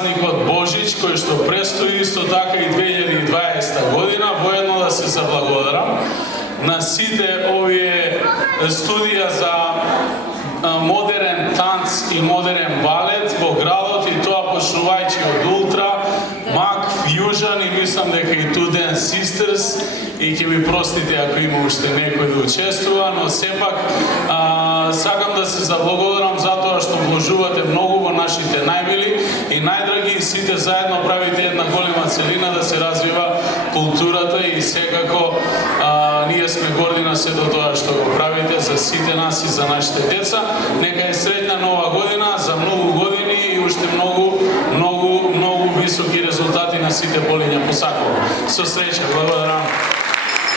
празникот Божич, кој што престои исто така и 2020 година, воедно да се заблагодарам на сите овие студија за модерен танц и модерен балет во градот, и тоа почнувајќи од Ултра, Мак, Фјужан, и мислам дека и Two Dance Sisters, и ќе ми простите ако има уште некој да учествува, но сепак сакам да се заблагодарам за тоа што вложувате многу во нашите најмили и најдраги, и сите заедно правите една голема целина да се развива културата, и секако ние сме горди на сето тоа што го правите за сите нас и за нашите деца. Нека е среќна нова година, за многу години и уште многу високи резултати на сите полиња посакувам. Со среќа, благодарам.